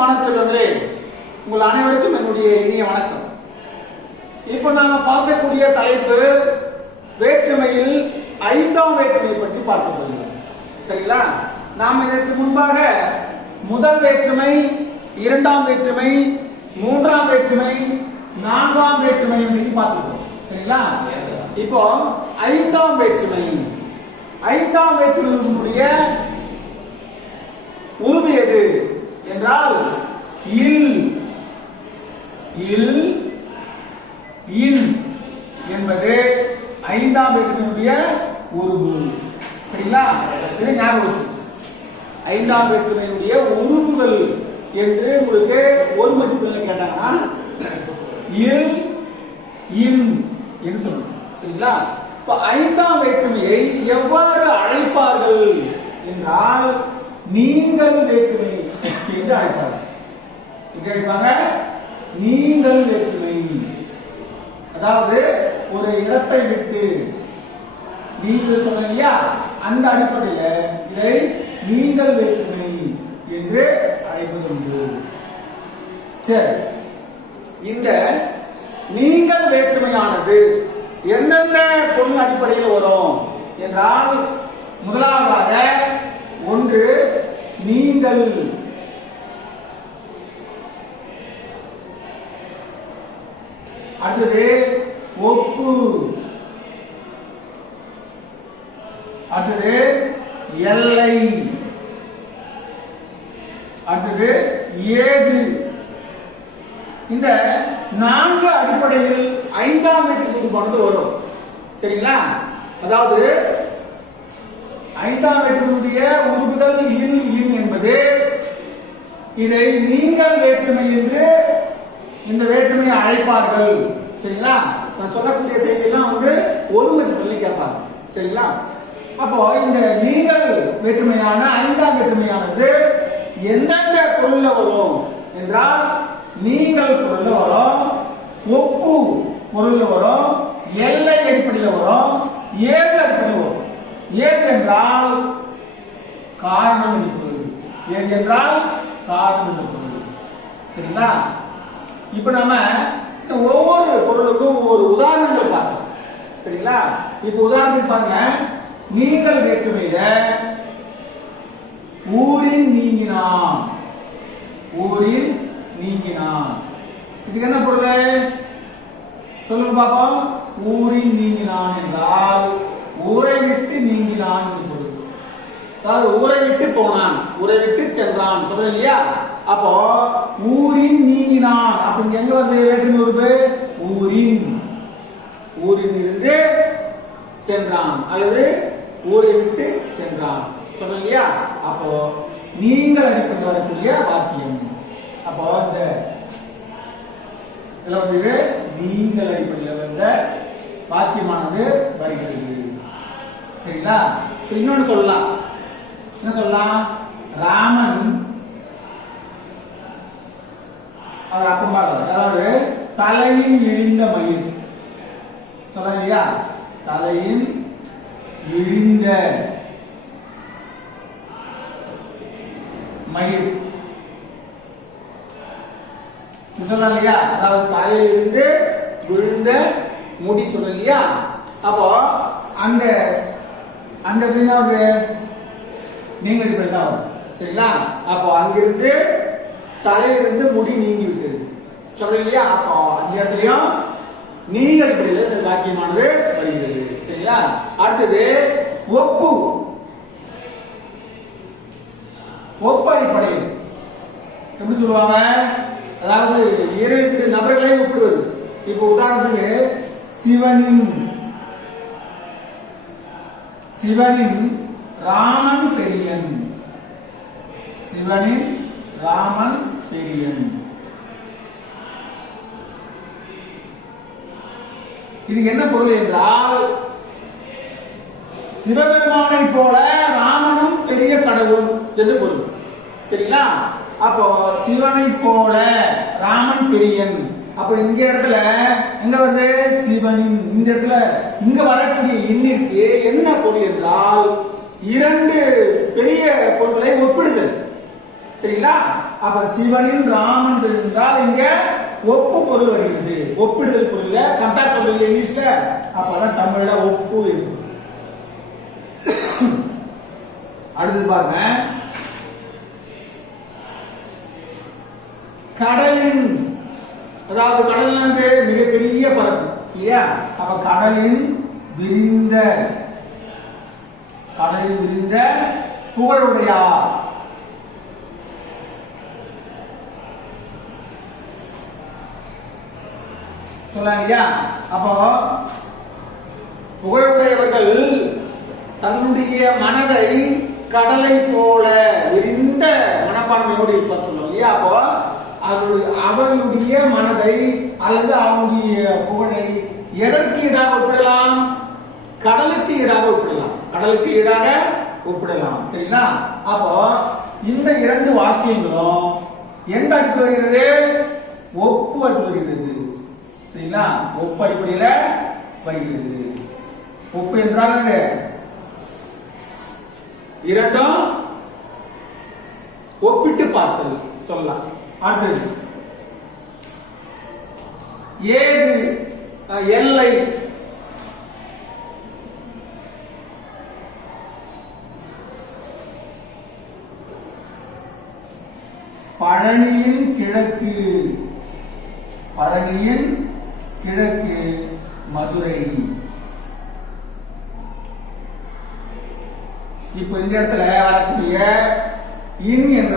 மாணவ செல்வங்களே, உங்கள் அனைவருக்கும் என்னுடைய இனிய வணக்கம். இப்ப நாம பார்க்கக்கூடிய தலைப்பு வேற்றுமையில் 5ஆம் வேற்றுமையை பற்றி பார்க்க போகிறோம். சரிங்களா? நாம் இதற்கு முன்பாக முதல் வேற்றுமை, 2ஆம் வேற்றுமை, 3ஆம் வேற்றுமை, 4ஆம் வேற்றுமை என்று பார்த்துக்கோம். சரிங்களா? இப்போ 5ஆம் வேற்றுமை, 5ஆம் வேற்றுமையினுடைய உருவு எது என்றால் இல், இல், இன் என்பது 5ஆம் வேற்றுமையுடைய உருவு. சரிங்களா? இதை ஞாபகம் வச்சுக்கோங்க. 5ஆம் வேற்றுமையினுடைய உருவுகள் என்று உங்களுக்கு ஒரு மதிப்பெண்ல கேட்டாங்கன்னா இல், இன் என்று சொல்லணும். சரிங்களா? இப்ப 5ஆம் வேற்றுமையை எவ்வாறு அழைப்பார்கள் என்றால் நீங்கள் வேற்றுமை என்று அழைப்பார்கள். என்று அழைப்பாங்க நீங்கள் வேற்றுமை. அதாவது ஒரு இடத்தை விட்டு நீங்கள் சொன்ன இல்லையா, அந்த அடிப்படையில் இதை நீங்கள் வேற்றுமை என்று அழைப்பதுண்டு. சரி, இந்த நீங்கள் வேற்றுமையானது எந்தெந்த பொருள் அடிப்படையில் வரும் என்றால் முதலாவதாக ஒன்று நீங்கள், அடுத்தது ஒப்பு, அடுத்தது எல்லை, அடுத்தது ஏது. இந்த 4 அடிப்படையில் 5ஆம் வேற்றுமையானது வரும். சரிங்களா? அதாவது 5ஆம் வேற்றுமையுடைய உருவுகள் இல், இன் என்பது இதை நீங்கள் வேற்றுமை என்று இந்த வேற்றுமையை அழைப்பார்கள். சரிங்களா? நான் சொல்லக்கூடிய செய்தியெல்லாம் ஒரு மதிப்பெண்ணில் கேட்பாங்க. சரிங்களா? அப்போ இந்த நீங்கள் வேற்றுமையான 5ஆம் வேற்றுமையானது எந்தெந்த பொருள்ல வரும் என்றால் நீங்கள் பொருள்ல வரும், ஒப்பு பொருள்ல வரும், எல்லை அடிப்படையில் வரும், ஏது அடிப்படையில் வரும். ஏது என்றால் காரணம் என்று பொருள். ஏது என்றால் காரணம் என்று பொருள். சரிங்களா? இப்ப நம்ம இந்த ஒவ்வொரு பொருளுக்கும் ஒவ்வொரு உதாரணங்கள் பார்க்கலாம். சரிங்களா? இப்ப உதாரணத்துக்கு பாருங்க, நீங்கள் வேற்றுமையில ஊரின் நீங்கினான், ஊரின் நீங்கினான். இதுக்கு என்ன பொருள் சொல்லுங்க பாப்போம். ஊரின் நீங்கினான் என்றால் ஊரை விட்டு நீங்கினான் என்று பொருள். அதாவது ஊரை விட்டு போனான், ஊரை விட்டு சென்றான் சொல்றேன் இல்லையா? அப்போ ஊரின் நீங்கினான் அப்படின்னு எங்க வருது வேற்றுமை உறுப்பு? ஊரின், ஊரின் இருந்து சென்றான் அல்லது ஊரை விட்டு சென்றான் சொல்றேன் இல்லையா? அப்போ நீங்கள் அடிப்படையில் வரக்கூடிய வாக்கியம். அப்போ இந்த இதுல நீங்கள் அடிப்படையில் வந்த வாக்கியமானது வருகிறது. சரிங்களா? இன்னொன்னு சொல்லலாம். என்ன சொல்லலாம்? ராமன் அதாவது தலையின் இழிந்த மயிர் சொல்ல இல்லையா? தலையின் இழிந்த மயிர் சொல்ல இல்லையா? அதாவது தலையில் இருந்து விழுந்த முடி சொல்ல இல்லையா? அப்போ அந்த அந்த நீங்க தான் வரும். சரிங்களா? அப்போ அங்கிருந்து தலையிலிருந்து முடி நீங்கி விட்டது சொல்ல இல்லையா? அப்போ அந்த இடத்துலயும் நீங்கள் இந்த வாக்கியமானது வருகிறது. சரிங்களா? அடுத்தது ஒப்பு, ஒப்பு அடிப்படை எப்படி சொல்லுவாங்க? அதாவது 2 நபர்களை ஒப்பிடுவது. இப்போ உதாரணத்துக்கு சிவனின், சிவனின் ராமன் பெரியன், சிவனின் ராமன் பெரியன். இதுக்கு என்ன பொருள் என்றால் சிவபெருமானை போல ராமனும் பெரிய கடவுள் என்று பொருள். சரிங்களா? அப்போ சிவனை போல ராமன் பெரியன். அப்ப இங்க இடத்துல எங்க வருது? சிவனின். இந்த இடத்துல இங்க வரக்கூடிய எண்ணிற்கு என்ன பொருள் என்றால் 2 பெரிய பொருட்களை ஒப்பிடுதல். சரிங்களா? அப்ப சிவனின் ராமன் என்றால் இங்க ஒப்பு பொருள் வருகிறது. ஒப்பிடுதல் பொருள் கம்பேர் சொல்றீங்க இங்கிலீஷ்ல, அப்பதான் தமிழ்ல ஒப்பு இருக்கு. அடுத்து பாருங்க, கடலின், அதாவது கடல் வந்து மிகப்பெரிய பரப்பு இல்லையா? அப்ப கடலின் விரிந்த, கடலில் விரிந்த புகழுடையார். சொல்லலாம் இல்லையா? அப்போ புகழுடையவர்கள் தன்னுடைய மனதை கடலை போல விரிந்த மனப்பான்மையோடு இருப்பார் சொல்லுவோம் இல்லையா? அப்போ அவர்களுடைய மனதை அல்லது அவனுடைய புகழை எதற்கு ஈடாக ஒப்பிடலாம்? கடலுக்கு ஈடாக ஒப்பிடலாம். கடலுக்கு ஈடாக ஒப்பிடலாம். சரிங்களா? அப்போ இந்த இரண்டு வாக்கியங்களும் எந்த அடிப்படை வருகிறது? ஒப்பு அடிப்படை வருகிறது. சரிங்களா? ஒப்பு அடிப்படையில வருகிறது. ஒப்பு என்றால் இரண்டும் ஒப்பிட்டு பார்த்தல் சொல்லலாம். அடுத்தது ஏது, எல்லை. பழனியின் கிழக்கு, பழனியின் கிழக்கு மதுரை. இப்ப இந்த இடத்துல வரக்கூடிய இன் என்ற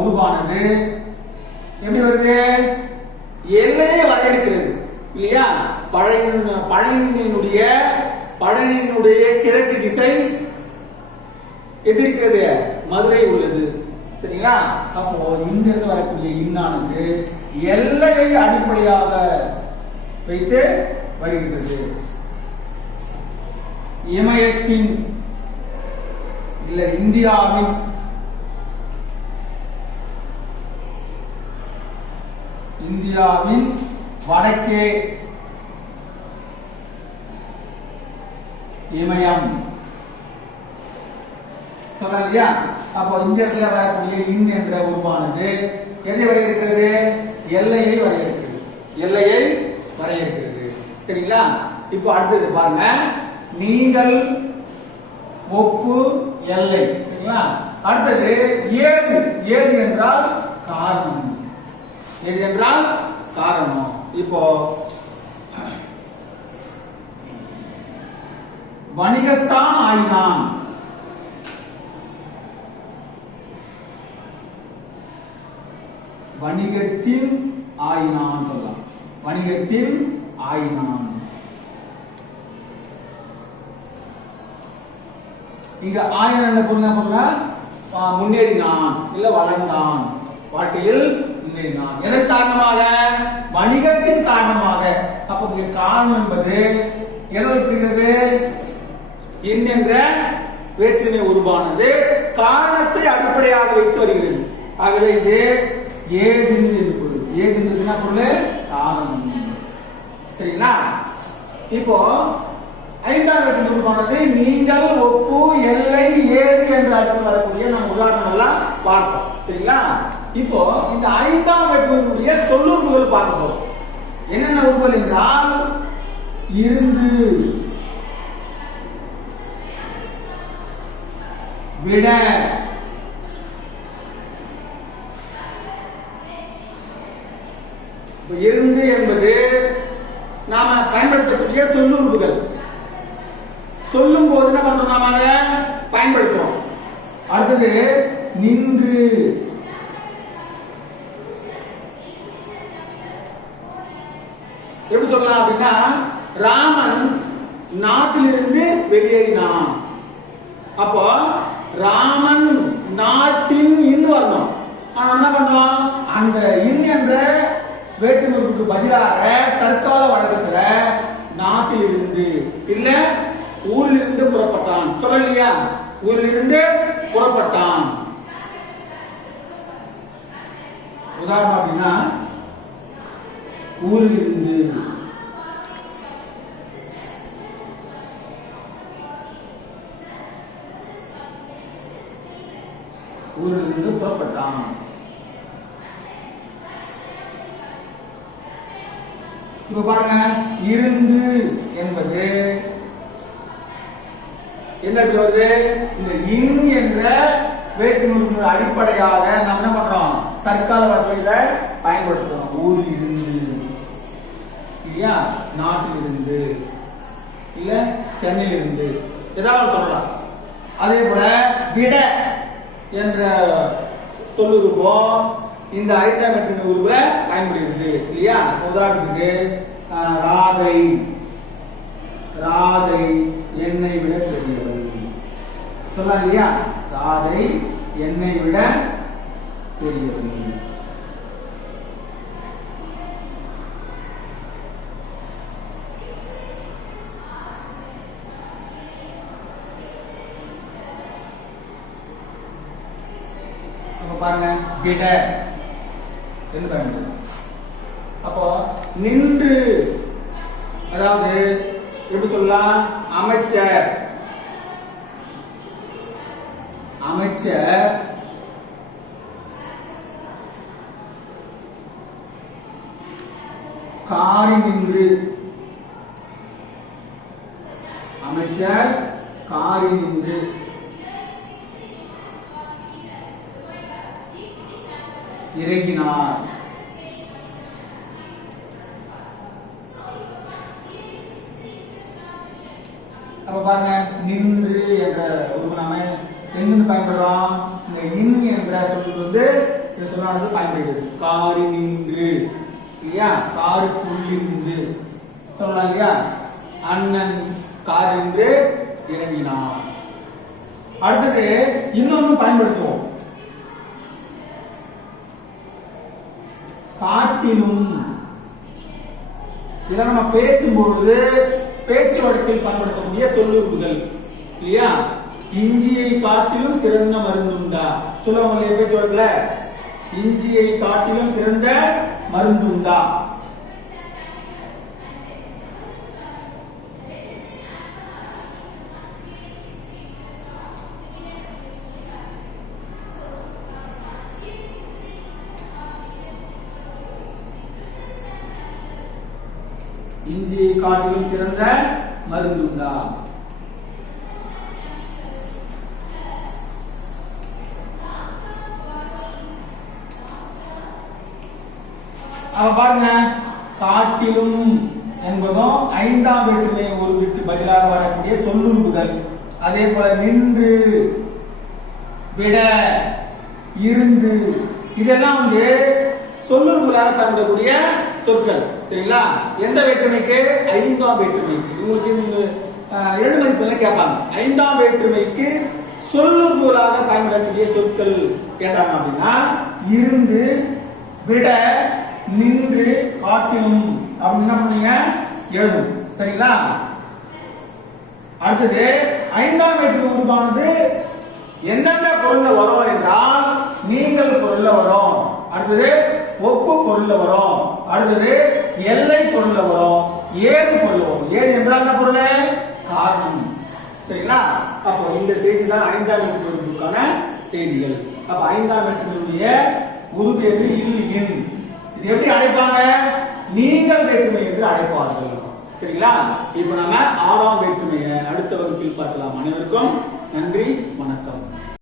உருவானது எப்படி வருது? எல்லையை வரையறுக்கிறது இல்லையா? பழனியினுடைய கிழக்கு திசை எதிர்க்கிறது மதுரை உள்ளது. சரிங்களா? அப்போ இந்த இடத்துல வரக்கூடிய இன்னானது எல்லையை அடிப்படையாக வைத்து வருகிறது. இமயத்தின் இல்ல இந்தியாவின், இந்தியாவின் வடக்கே இமயம் சொல்லலையா? அப்போ இந்த இடத்துல வரக்கூடிய இன் என்ற உருவானது எதை வரையறுக்கிறது? எல்லையை வரையறுக்கிறது. எல்லையை வரையறுக்கிறது. சரிங்களா? இப்போ அடுத்தது பாருங்க, நீங்கள், ஒப்பு, எல்லை. சரிங்களா? அடுத்தது ஏது. ஏது என்றால் காரணம். ஏது என்றால் காரணம். இப்போ வணிகத்தான் ஆயினான். வணிகத்தின் ஆயினான் சொல்லலாம். வணிகத்தின் ஆயினான். இங்க ஆயினான் என்ன பொருள்? முன்னேறினான் இல்ல வளர்ந்தான், வாழ்க்கையில் முன்னேறினான். எதன் காரணமாக? வணிகத்தின் காரணமாக. அப்ப இங்க காரணம் என்பது எதை ஒப்பிடுகிறது? இன் என்ற வேற்றுமை உருவானது காரணத்தை அடிப்படையாக வைத்து வருகிறது. ஆகவே இது ஏது என்று பொருள். ஏது என்பது என்ன பொருள்? காரணம். சரிங்களா? இப்போ ஐந்தாம் வேற்றுமை உருவானது நீங்கள், ஒப்பு, எல்லை, ஏது என்ற அடிப்படையில் வரக்கூடிய நம்ம உதாரணம் எல்லாம் பார்த்தோம். சரிங்களா? இப்போ இந்த ஐந்தாம் வேற்றுமையுடைய சொல்லுறுப்புகள் பார்க்க போறோம். என்னென்ன உறுப்புகள் என்றால் இருந்து, விட, இருந்து என்பது நாம பயன்படுத்தக்கூடிய சொல்லுறுப்புகள். சொல்லும் போது என்ன பண்றோம்? நாம அதை பயன்படுத்துறோம். அடுத்தது நின்று, எப்படி சொல்லலாம் அப்படின்னா ராமன் நாட்டிலிருந்து வெளியேறினான். அப்போ ராமன் நாட்டின் இன் வரணும். ஆனா என்ன பண்றோம்? அந்த இன் என்ற வேற்றுமைக்கு பதிலாக தற்கால வழக்கத்துல நாட்டில் இருந்து இல்ல ஊரில் இருந்து புறப்பட்டான் சொல்லலையா? ஊரில் இருந்து புறப்பட்டான். உதாரணம் அப்படின்னா ஊரில் இருந்து, ஊரில் இருந்து புறப்பட்டான். இப்ப பாருங்க, இருந்து என்பது என்ன வருது? இந்த இன் என்ற வேற்றுமை அடிப்படையாக நம்ம என்ன பண்றோம்? தற்கால வழக்கில் இதை பயன்படுத்துறோம். ஊரில் இருந்து இல்லையா, நாட்டில் இருந்து இல்ல சென்னையில் இருந்து ஏதாவது சொல்லலாம். அதே போல விட என்ற சொல்லுருப்போம் இந்த ஐந்தாம் வேற்றுமை உருவ பயன்படுகிறது இல்லையா. உதாரணத்துக்கு ராதை, ராதை என்னை விட பெரியவள் சொல்லலாம் இல்லையா. ராதை என்னை விட பெரியவள். பாருங்க, விட என்ன பயன்படுது. அப்போ நின்று, அதாவது எப்படி சொல்லலாம்? அமைச்சர், அமைச்சர் காரி நின்று, அமைச்சர் காரி நின்று இறங்கினார். அப்ப பாருங்க, நின்று என்ற ஒரு நாம எங்கிருந்து பயன்படுறோம்? இந்த இன் என்ற சொல்லுக்கு வந்து இந்த சொல்லானது பயன்படுகிறது. காரி நின்று இல்லையா, காருக்குள்ளிருந்து சொல்லலாம் இல்லையா. அண்ணன் கார் என்று இறங்கினார். அடுத்தது இன்னொன்னு பயன்படுத்துவோம், காட்டிலும். இதெல்லாம் நம்ம பேசும்பொழுது பேச்சு வழக்கில் பயன்படுத்தக்கூடிய சொல்லுறுப்புகள் இல்லையா. இஞ்சியை காட்டிலும் சிறந்த மருந்துண்டா சொல்லுவாங்க இல்லையா பேச்சு வழக்குல. இஞ்சியை காட்டிலும் சிறந்த மருந்துண்டா. இஞ்சியை காட்டிலும் சிறந்த மருந்துண்டா. அவ பாருங்க, காட்டிலும் என்பதும் ஐந்தாம் வேற்றுமை ஒருவிற்கு பதிலாக வரக்கூடிய சொல்லுறுப்புகள். அதே போல நின்று, விட, இருந்து இதெல்லாம் வந்து சொல்லுறுப்புகளாக பயன்படக்கூடிய சொற்கள் சரிங்களா. எந்த வேற்றுமைக்கு? ஐந்தாம் வேற்றுமைக்கு. உங்களுக்கு இரண்டு மதிப்பெல்லாம் கேட்பாங்க. ஐந்தாம் வேற்றுமைக்கு சொல்லுறுப்புகளாக பயன்படக்கூடிய சொற்கள் கேட்டாங்க அப்படின்னா இருந்து, விட, நின்று, காட்டிலும் அப்படின்னு என்ன பண்ணீங்க? எழுதும் சரிங்களா. அடுத்தது ஐந்தாம் வேற்றுமை உருவானது எந்தெந்த பொருள்ல வரும் என்றால் நீங்கள் பொருள்ல வரும். அடுத்தது ஒப்பு பொருள்ல வரும். அடுத்தது எல்லை பொருள்ல வரும். ஏது பொருள் வரும். ஏது என்றால் என்ன பொருள்? காரணம் சரிங்களா. அப்போ இந்த செய்தி தான் ஐந்தாம் வேற்றுமைக்கான செய்திகள். அப்ப ஐந்தாம் வேற்றுமையுடைய உருவேது இல் இன். இது எப்படி அழைப்பாங்க? நீங்கள் வேற்றுமை என்று அழைப்பார்கள் சரிங்களா. இப்ப நாம ஆறாம் வேற்றுமையை அடுத்த வகுப்பில் பார்க்கலாம். அனைவருக்கும் நன்றி, வணக்கம்.